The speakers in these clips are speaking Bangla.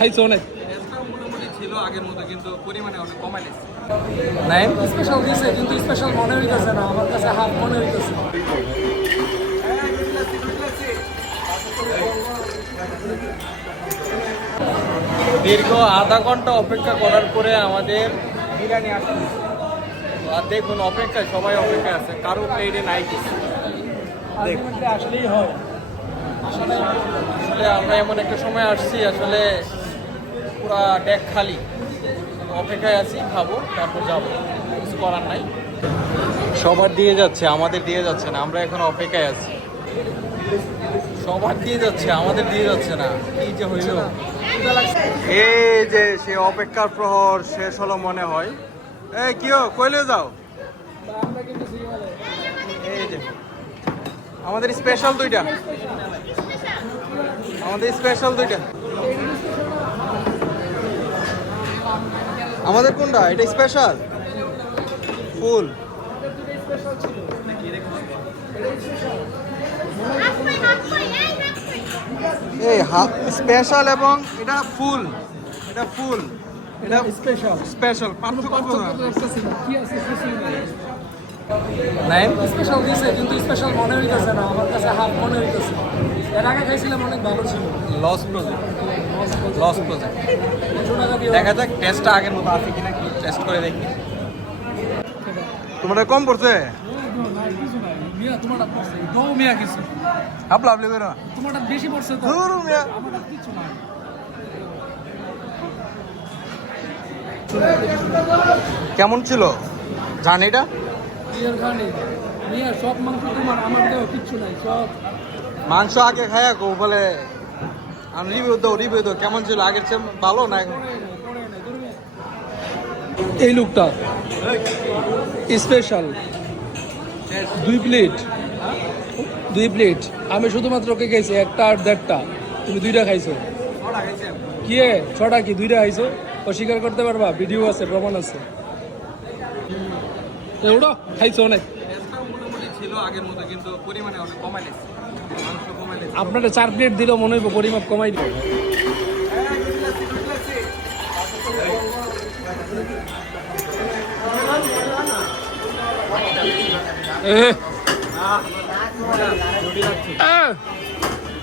খাইছো অনেক? মোটামুটি ছিল আগের মতো, কিন্তু পরিমাণে অনেক কমাই দিচ্ছে। নাইম স্পেশাল দিছে, কিন্তু স্পেশাল মনে হইতেছে না, আমার কাছে হাফ মনে হইতেছে। দীর্ঘ আধা ঘন্টা অপেক্ষা করার পরে আমাদের বিরিয়ানি আসছে। আর দেখুন, অপেক্ষায় সবাই অপেক্ষায় আছে, কারো প্লেটে নাই কিছু। আলটিমেটলি আসলেই হয়। আসলে আমরা এমন একটা সময় আসছি, আসলে পুরা ডেক খালি, অপেক্ষায় আছি, খাবো তারপর যাবো, কিছু করার নাই। সবার দিয়ে যাচ্ছে, আমাদের দিয়ে যাচ্ছে না, আমরা এখন অপেক্ষায় আছি। সবার দিয়ে যাচ্ছে, আমাদের দিয়ে যাচ্ছে না, কি যে হইল। এই যে সে অপেক্ষার প্রহর শেষ হলো মনে হয়। এই কিও কইলে যাও। এই যে আমাদের স্পেশাল দুইটা, আমাদের কোনটা? এটা স্পেশাল ফুল। এই স্পেশাল এবং এটা ফুল, এটা স্পেশাল পার্থক্য কি আছে নাই। স্পেশাল দিছে, কিন্তু স্পেশাল মনে হইতেছে না, আমার কাছে হাফ মনে হইতেছে। এর আগে খাইছিলাম, অনেক ভালো ছিল। Loss project. দেখা যাক টেস্টটা আগের মতো আছে কিনা, টেস্ট করে দেখি। তোমাদের কম পড়ছে? হাফ লাভলি করে তোমারটা বেশি পড়ছে তো। আমারটা কিছু নাই। কেমন ছিল জার্নিটা? সব মাংস তোমার, আমার দেহ কিচ্ছু নাই, সব মাংস আগে খায়া গো বলে রিভিউ দাও কেমন ছিল, আগের চেয়ে ভালো না? এই লুকটা স্পেশাল। 2 প্লেট আমি শুধুমাত্র ওকে খাইছি, একটা আর 1.5টা, তুমি 2টা খাইছো। কি 6টা কি 2টা খাইছো? অস্বীকার করতে পারবা? ভিডিও আছে, প্রমাণ আছে। ওটা খাইছো অনেক। ছিল আগের মতো, কিন্তু পরিমাণে অনেক কমাই দিচ্ছে, মাংস কমাই দিচ্ছে। আপনারা 4 প্লেট দিলেও মনে হইব পরিমাপ কমাই দিবে।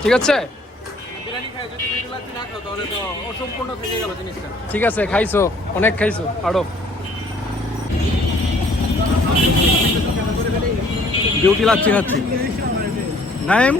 ঠিক আছে, ঠিক আছে, খাইছো অনেক, খাইছো আরো। বিউটি লাগছে খাচ্ছি। নাইম